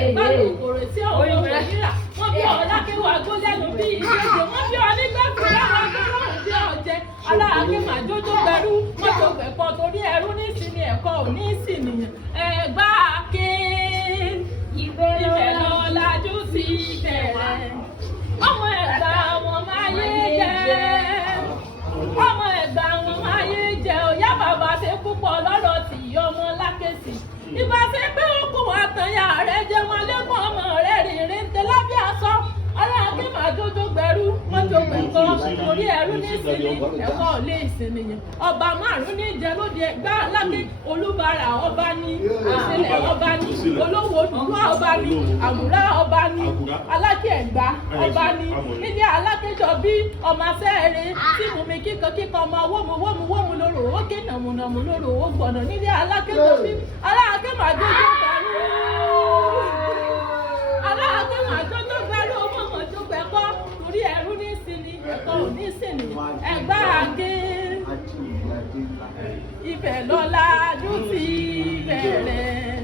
ẹ̀gbá lòkòrò tí òun rẹ̀ níra wọ́n bí ọ̀làkéwà gbólẹ́nu bí ìdíje wọ́n bí onígbàgbọ́ láwọn agbẹ́rún bí ọ̀jẹ́ aláàgbé màjójó gbẹrú mọ́tò gbẹ̀pọ̀ torí ẹrú nísìnyí ẹ̀kọ́ ò ní ìsìnìyàn ẹ̀gbá ké ibẹ̀ lọ lajú sí bẹ̀rẹ̀ ọmọ ẹ̀gbá wọn máa yé jẹ́ ọmọ ẹ̀gbá wọn máa yé jẹ́ òyà bàbá ṣe púpọ̀ lọ́dọ̀ tí ọmọ lákèsì ìbá ṣe pé ó kù wá tanya rẹ̀ jẹ́ wọn lẹ́kọ̀ọ́ ọmọ rẹ̀ rìnrìn ń tẹ lábẹ́ aṣọ aláàgbé màjójó gbẹrú mọ́tò gbẹ̀kọ́ torí ẹrú ní ìsinmi ẹ̀kọ́ ò lé ìsinmi yẹn ọba márùn ní ìjẹ́lódì ẹgbẹ́ alágbé olúbàrà ọba ní ìṣẹ̀lẹ̀ ọba ní olówó dúdú ọba ní àmúrá ọba ní alákè ẹ̀gbá ọba ní nílé alákèjọ bí ọmọ sẹ́ẹ̀rẹ̀ tí mú mi kíkan ọmọ wọ́mu lóró ó ké nàmúnàmú lóró ó gbọ̀nà nílé alákèjọ bí aláàgbé màjójó gbẹrú aláàgbé màjójó gbẹrú ọmọ mọ̀jó gbẹ̀kọ́ torí ẹrú ní ìsinmi ẹ̀kọ́ ò ní ìsinmi ẹ̀gbá àgé ibẹ̀ lọ́la dùn sí bẹ̀rẹ̀